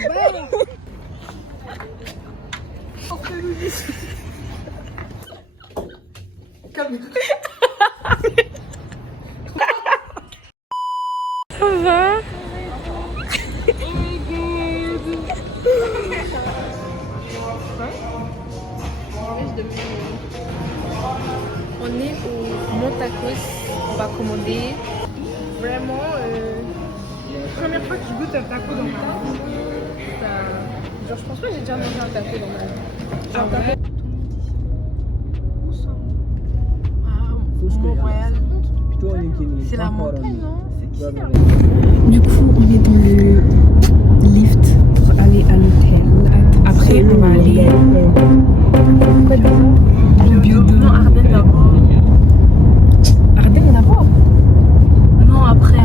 Ça va? On est au Montacos, on va commander. Vraiment, première fois que je goûte un taco dans ma vie. Genre, je pense pas que j'ai déjà mangé un taco dans ma vie. Genre, taco. Où sommes-nous? Montréal. C'est la montagne, non? C'est qui là? Du coup, on est dans le lift pour aller à l'hôtel. Après, on va aller au Biodôme. Non, Ardennes d'abord. Ardennes d'abord? Non, après.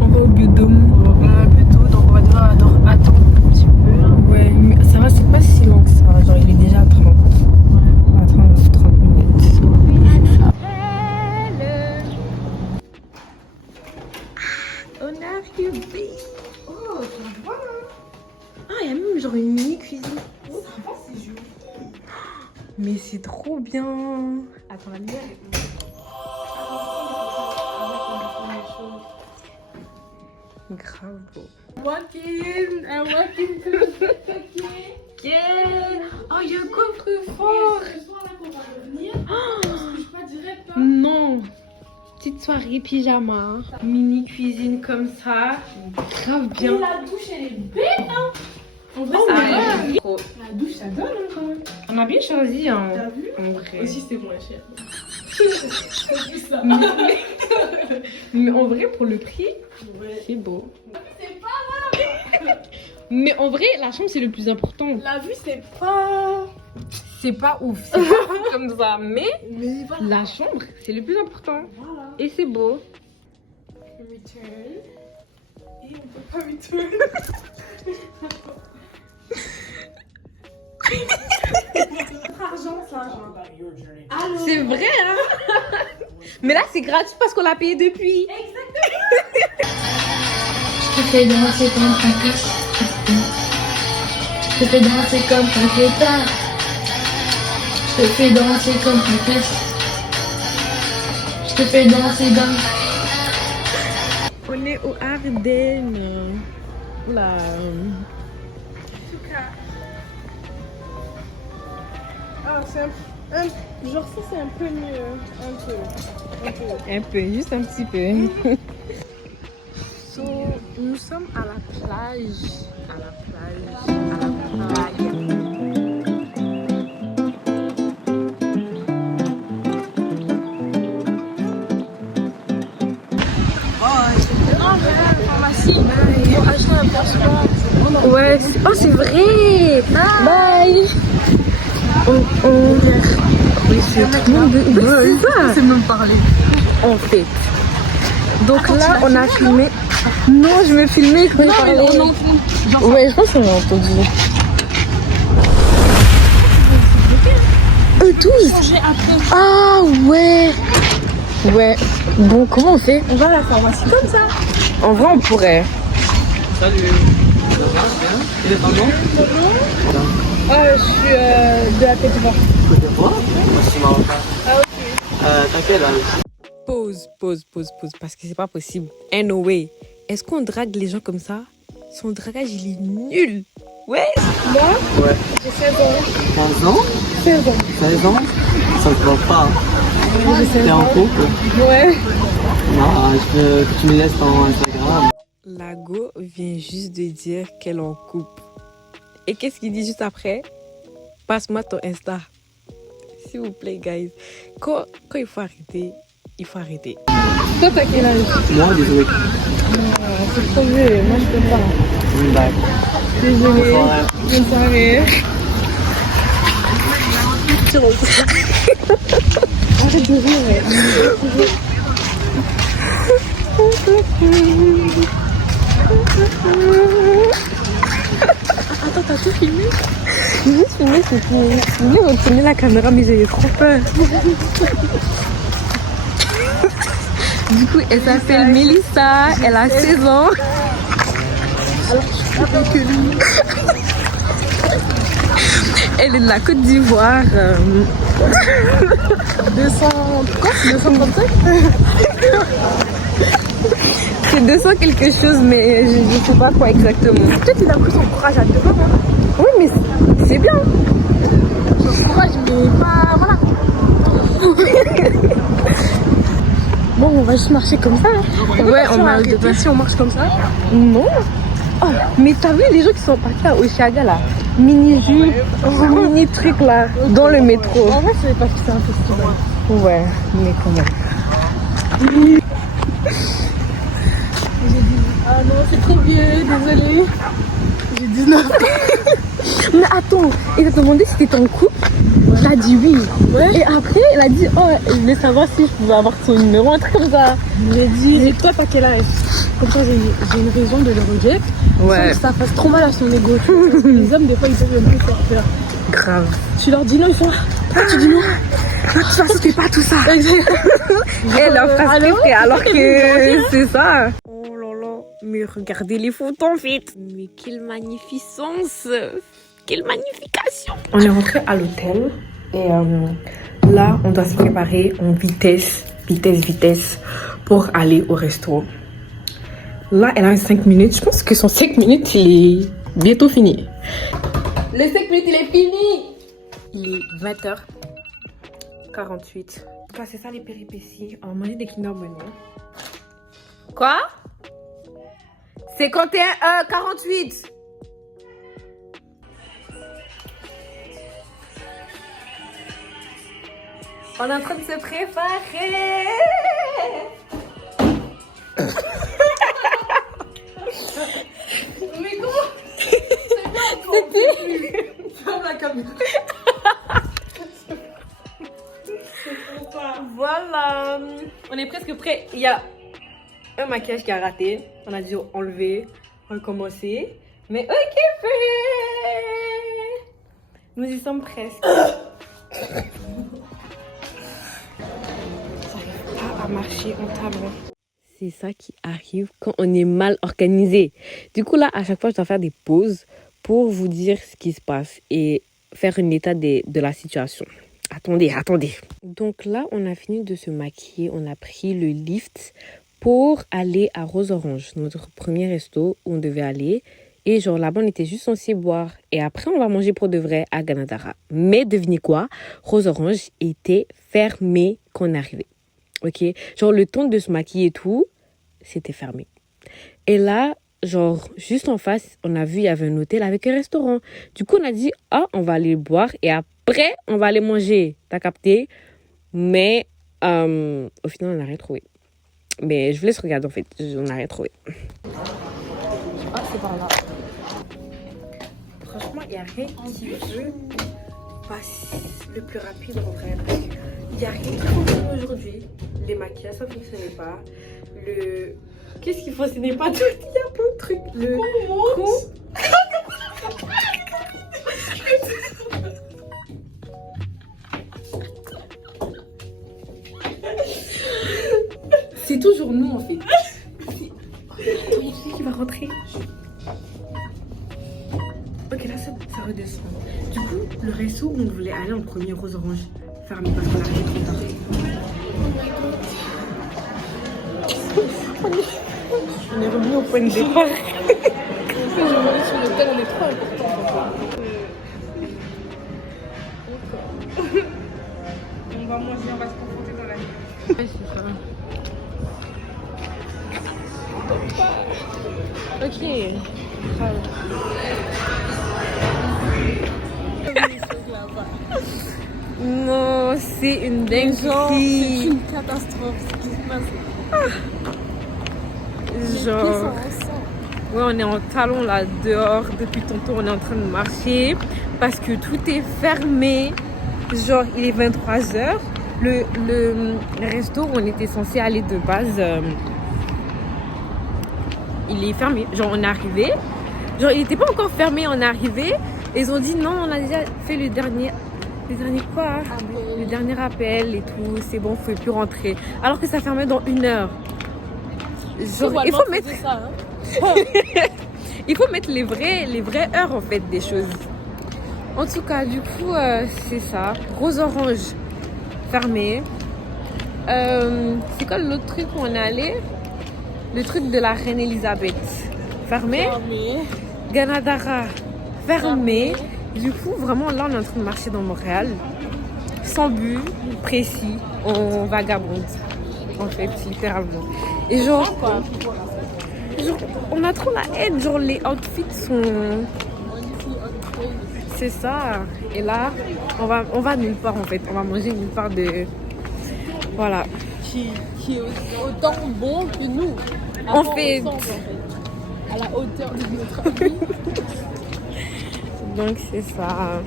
On va au Biodôme. On a un peu tôt, donc on va devoir attendre un petit peu. Ouais, mais ça va, c'est pas si long que ça. Genre, il est déjà à 30. À 30 minutes. On arrive. Oh, ça va là. Ah, il y a même genre une mini cuisine. Ça va, c'est joli. Mais c'est trop bien. Attends, la lumière est où? Grave beau. Walk in to the Yeah. Oh, il y a un coffre-fort. Ce soir là qu'on va revenir, on se couche pas direct là. Non. Petite soirée pyjama. Mini cuisine comme ça. Grave bien. Et la douche elle est belle hein. En vrai Oh, ça ouais. va. Trop. La douche ça donne hein, quand même. On a bien choisi, hein. T'as vu? En vrai. Aussi c'est moins cher. C'est ça. Mais en vrai, pour le prix, Ouais. c'est beau. C'est pas mal. Mais en vrai, la chambre, c'est le plus important. La vue c'est pas. C'est pas ouf. C'est pas ouf comme ça. Mais Mais voilà. la chambre, c'est le plus important. Voilà. Et c'est beau. Return. Et on peut pas return. Notre argent, c'est argent. C'est vrai, hein? Mais là, c'est gratuit parce qu'on l'a payé depuis. Je te fais danser comme un kiss. Je te fais danser comme un guitare. Je te fais danser comme un kiss. Je te fais danser dans. On est au Ardennes. Oula. Ah, c'est un. Genre, ça, c'est un peu mieux. Un peu. Un peu, juste un petit peu. So, nous sommes à la plage. À la plage. À la plage. Ouais, oh c'est vrai. Bye. Oui, c'est tout le monde. C'est ça. C'est même parler. En fait. Donc là, on a filmé. Non, je me filmais quand il parlait. Ouais, je pense qu'on a entendu. Eux tous. Ah ouais. Ouais. Bon, comment on fait? On va à la pharmacie comme ça. En vrai, on pourrait. Salut. Ça va bien? Il est pas bon? Je suis de la Côte d'Ivoire. Côte d'Ivoire? Moi, je suis marocain. Ah, ok. T'as quel âge? Pause, parce que c'est pas possible. Anyway, est-ce qu'on drague les gens comme ça? Son dragage, il est nul. Ouais. Moi, Ouais. j'ai 16 ans. 15 ans? 16 ans. 16 ans? Ça se voit pas. J'ai 16 T'es en ans. couple? Ouais. Non, je veux que tu me laisses ton Instagram. Lago vient juste de dire qu'elle est en couple. Et qu'est-ce qu'il dit juste après? Passe-moi ton Insta. S'il vous plaît, guys. Quand il faut arrêter, il faut arrêter. Toi, t'as quel âge? Moi, désolé. C'est trop vieux. Moi, je peux pas. Bye. Désolée. Ouais. Bonne soirée. Arrête de rire. Attends, t'as tout filmé? J'ai juste filmé, c'est tout. Je voulais retourner la caméra, mais j'avais trop peur. Du coup, elle s'appelle Mélissa, elle a 16 ans. Alors, Elle est de la Côte d'Ivoire. 235. C'est 200 quelque chose, mais je ne sais pas quoi exactement. Peut-être il a pris son courage à deux moments. Oui, mais c'est bien. Son courage, mais pas. Voilà. Bon, on va juste marcher comme ça. Hein. Ouais, on marche arrêter de si on marche comme ça. Non. Oh, mais t'as vu les gens qui sont partis à Oshiaga là? Mini-jupe, mini truc là, dans le métro. En vrai, c'est parce que c'est un festival. Ouais, mais quand même. J'ai dit, ah non, c'est trop vieux, désolé. J'ai 19 ans. Mais attends, il t'a demandé si t'étais en couple. T'as dit oui. Ouais. Et après, elle a dit, oh, je voulais savoir si je pouvais avoir son numéro, un truc comme ça. J'ai dit, et toi, t'as quel âge? Comme ça, j'ai une raison de le reject. Ouais. Sans que ça fasse trop mal à son ego. Tu vois, parce que les hommes, des fois, ils peuvent un peu faire peur. Grave. Tu leur dis non, ils font. Ah, tu dis non. De toute façon, c'est pas tout ça. Exactement. Elle a phrase allô préférée, alors que c'est ça. Oh là là, mais regardez les photos en fait. Mais quelle magnificence, quelle magnification. On est rentré à l'hôtel et là, on doit se préparer en vitesse pour aller au resto. Là, elle a 5 minutes. Je pense que son 5 minutes, il est bientôt fini. Le 5 minutes, il est fini. Il est 20h48. Enfin, c'est ça les péripéties. On va manger des Kinder Bueno. Quoi? 48. On est en train de se préparer. Mais comment? C'était. Ferme la caméra. Voilà. On est presque prêt. Il y a un maquillage qui a raté. On a dû enlever, recommencer. Mais ok, fait. Nous y sommes presque. J'arrive pas à marcher en talons. C'est ça qui arrive quand on est mal organisé. Du coup, là, à chaque fois, je dois faire des pauses pour vous dire ce qui se passe et faire une état de la situation. Attendez. Donc là, on a fini de se maquiller. On a pris le lift pour aller à Rose Orange, notre premier resto où on devait aller. Et genre là-bas, on était juste censé boire. Et après, on va manger pour de vrai à Ganadara. Mais devinez quoi? Rose Orange était fermé quand on est arrivé. Ok? Genre le temps de se maquiller et tout, c'était fermé. Et là, genre juste en face, on a vu, il y avait un hôtel avec un restaurant. Du coup, on a dit, on va aller boire et après, on va aller manger. T'as capté? Mais au final, on n'a rien trouvé. Mais je vous laisse regarder en fait. On n'a rien trouvé. Ah, c'est par là. Franchement, il n'y a rien qui veut passer le plus rapide en vrai. Il n'y a rien qui fonctionne aujourd'hui. Les maquillages, ça ne fonctionnait pas. Qu'est-ce qui ne fonctionnait pas? Il y a plein de trucs. Le c'est toujours nous en fait. Attends, il y a qui va rentrer. Ok, là ça redescend. Du coup, le resto où on voulait aller en premier, Rose Orange, fermé parce qu'on arrive trop tard. On est revenu au point de départ. Je me mets sur l'hôtel, on est trop important. On va manger, on va se confronter dans la nuit. Ouais, c'est ça. Ok. Non, c'est une dinguerie. C'est une catastrophe ce qui se passe. Genre, ouais, on est en talons là dehors depuis tantôt, on est en train de marcher parce que tout est fermé. Genre, il est 23h. Le resto où on était censé aller de base, il est fermé. Genre, on est arrivé. Genre, il n'était pas encore fermé, on est arrivé. Et ils ont dit non, on a déjà fait le dernier quoi? Le dernier appel et tout. C'est bon, vous pouvez plus rentrer. Alors que ça fermait dans 1 heure. Genre, il faut mettre. Ça, hein. Il faut mettre les vraies heures en fait des choses. En tout cas, du coup, c'est ça. Rose Orange, fermé. C'est quoi l'autre truc où on est allé? Le truc de la reine Elisabeth, fermé. Ganadara, fermé. Du coup, vraiment, là, on est en train de marcher dans Montréal. Sans but précis, on vagabonde. En fait, littéralement. Et genre, on a trop la haine. Genre, les outfits sont... C'est ça. Et là, on va nulle part, en fait. On va manger nulle part de... Voilà. Qui est autant bon que nous. En fait. À la hauteur de notre avis. Donc c'est ça.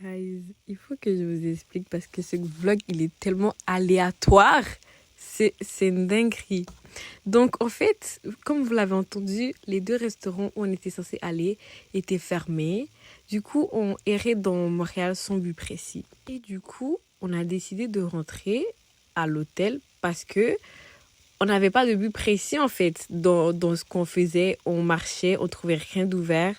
Guys, il faut que je vous explique parce que ce vlog il est tellement aléatoire. C'est une dinguerie. Donc en fait, comme vous l'avez entendu, les 2 restaurants où on était censé aller étaient fermés. Du coup, on errait dans Montréal sans but précis. Et du coup, on a décidé de rentrer à l'hôtel parce que on n'avait pas de but précis en fait dans ce qu'on faisait. On marchait, on trouvait rien d'ouvert.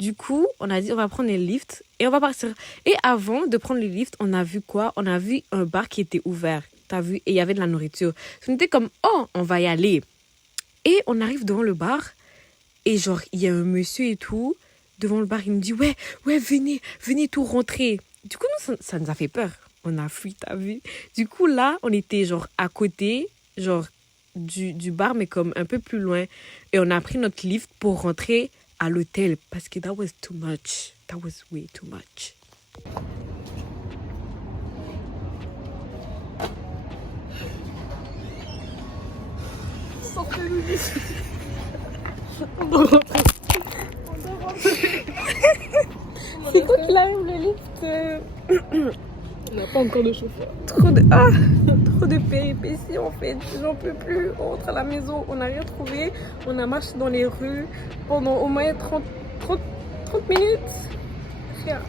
Du coup, on a dit on va prendre les lifts et on va partir. Et avant de prendre les lifts, on a vu quoi? On a vu un bar qui était ouvert. T'as vu? Et il y avait de la nourriture. On était comme oh, on va y aller. Et on arrive devant le bar et genre il y a un monsieur et tout devant le bar. Il me dit ouais, venez tout rentrer. Du coup, nous, ça nous a fait peur. On a fui, t'as vu? Du coup, là, on était genre à côté, genre du bar, mais comme un peu plus loin. Et on a pris notre lift pour rentrer à l'hôtel parce que that was too much. That was way too much. Sortez-nous d'ici. On doit rentrer. C'est quoi qui arrive le lift? On n'a pas encore de chauffeur. Trop de péripéties en fait. J'en peux plus. On rentre à la maison, on n'a rien trouvé. On a marché dans les rues pendant au moins 30 minutes. Frère.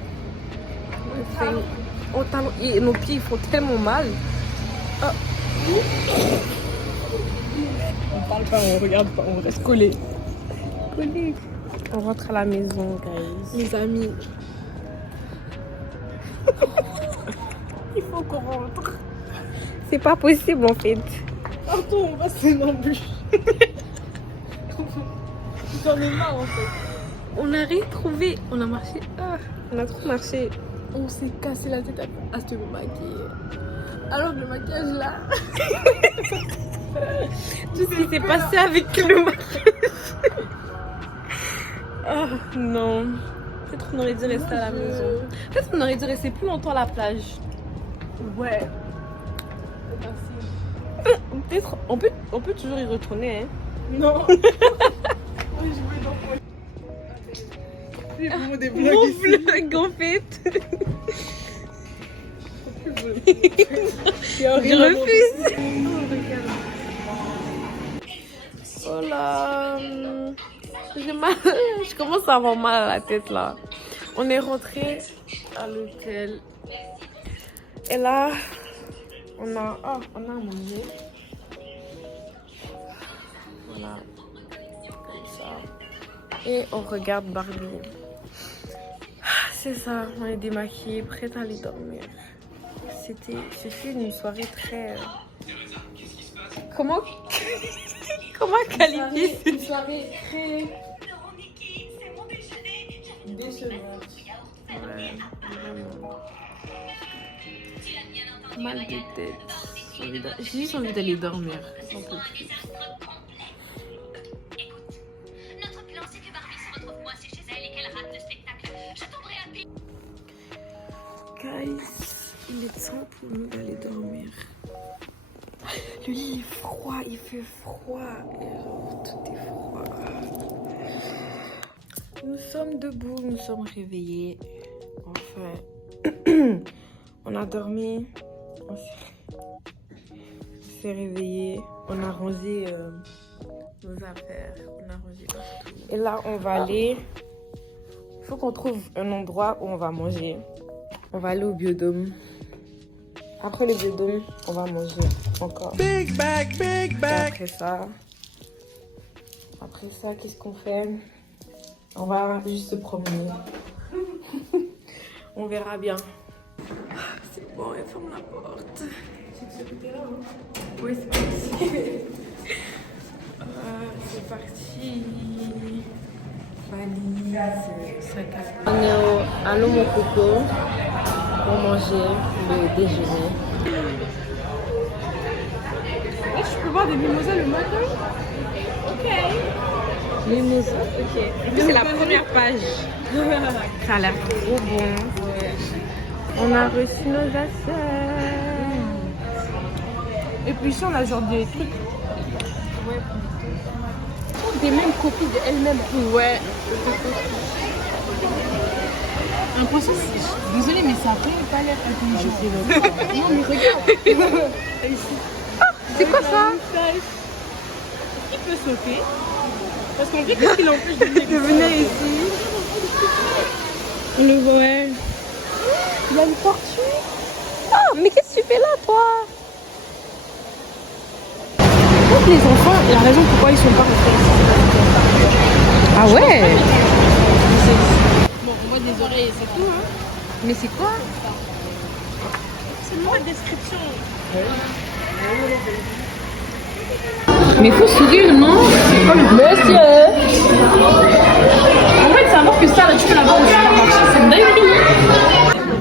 Et nos pieds ils font tellement mal. Ah. On parle pas, on regarde pas, on reste collé. On rentre à la maison, guys. Les amis. Il faut qu'on rentre. C'est pas possible en fait. Partons, on va s'énambler. J'en ai marre en fait. On n'a rien trouvé. On a marché. On a trop marché. On s'est cassé la tête à se maquiller. Alors le maquillage là. Tout ce qui s'est passé avec le maquillage. Oh non. Peut-être qu'on aurait dû rester à la maison. Peut-être qu'on aurait dû rester plus longtemps à la plage. Ouais. Peut-être, on peut toujours y retourner, hein. Non. C'est vraiment des blagues Mon ici. vlog en fait. Je refuse. Oh là. J'ai mal. Je commence à avoir mal à la tête là. On est rentré à l'hôtel. Et là, on a mangé. Voilà. Comme ça. Et on regarde Barbie. C'est ça, on est démaquillés, prêtes à aller dormir. Ce fut une soirée très... Comment qualifier une soirée très décevante. Ouais, vraiment. Mal de tête. J'ai juste envie d'aller dormir. J'en peux plus. Notre plan, c'est que Barbie se retrouve coincée chez elle et qu'elle rate le spectacle. J'attendrai un pied. Guys, il est temps pour nous d'aller dormir. Le lit est froid, il fait froid. Tout est froid. Nous sommes debout, nous sommes réveillés. Enfin, on a dormi. On s'est réveillés. On a rangé nos affaires. On a rangé partout. Et là, on va aller. Il faut qu'on trouve un endroit où on va manger. On va aller au Biodôme. Après le biodôme, on va manger encore. Big bag, big bag. Après ça, qu'est-ce qu'on fait? On va juste se promener. On verra bien. C'est bon, elle ferme la porte. Oui, c'est parti. C'est parti. Valise, sac à dos. On est à l'eau mon coco pour manger le déjeuner. Tu peux boire des mimosas le matin? Ok. Mimosa, ok. C'est la première page. Ça a l'air trop bon. On a reçu nos affaires. Et puis ici on a genre des trucs. Des mêmes copies d'elles-mêmes. Ouais. L'impression, désolée, mais ça fait pas l'air intelligent. Non, mais regarde. C'est quoi ça? Qui peut sauter? Parce qu'en fait, qu'est-ce qui l'empêche de venir ici? On le voit. Il y a une tortue. Oh, mais qu'est-ce que tu fais là, toi? Donc les enfants, la raison pourquoi ils sont pas restés ici. Ah ouais? Bon, on voit des oreilles et c'est tout, hein. Mais c'est quoi? C'est moi la description. Mais faut sourire, non? Monsieur! En fait, savoir que ça, là, tu peux l'avoir au supermarché, c'est une dinguerie.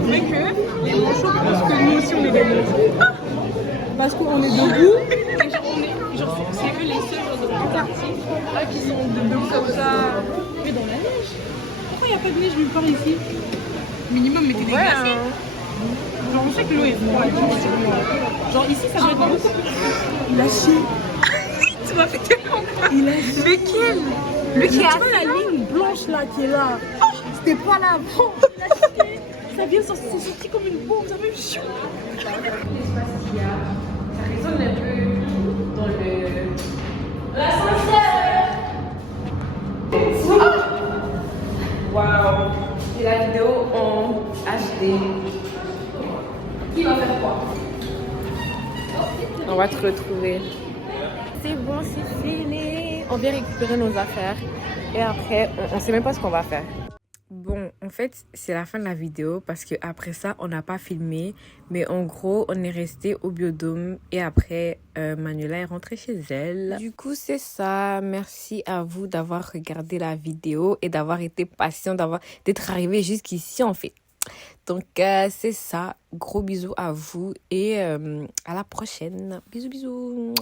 Mais que les manchots pensent que nous aussi on est des manchots. Parce qu'on est debout. Et genre, c'est eux les seuls genre, de mon quartier qui sont debout comme ça. Mais dans la neige. Pourquoi il n'y a pas de neige nulle part ici? Minimum, mettez des glaciers. Genre, on sait que l'eau est froide. Genre, ici, ça doit être beaucoup plus. Il a chié. Tu m'as fait tellement peur. Il a chié. Lequel? Lequel? Tu vois la ligne blanche là qui est là. C'était pas là avant. Il a chié. Ça vient sorti comme une bombe. Ça fait chiant. Ça résonne un peu dans le... L'ascenseur! Waouh! C'est la vidéo en HD. Qui va faire quoi? On va te retrouver. C'est bon, c'est fini. On vient récupérer nos affaires. Et après, on sait même pas ce qu'on va faire. Bon, en fait, c'est la fin de la vidéo parce que après ça, on n'a pas filmé. Mais en gros, on est resté au biodôme et après, Manuela est rentrée chez elle. Du coup, c'est ça. Merci à vous d'avoir regardé la vidéo et d'avoir été patient, d'être arrivé jusqu'ici, en fait. Donc, c'est ça. Gros bisous à vous et à la prochaine. Bisous, bisous.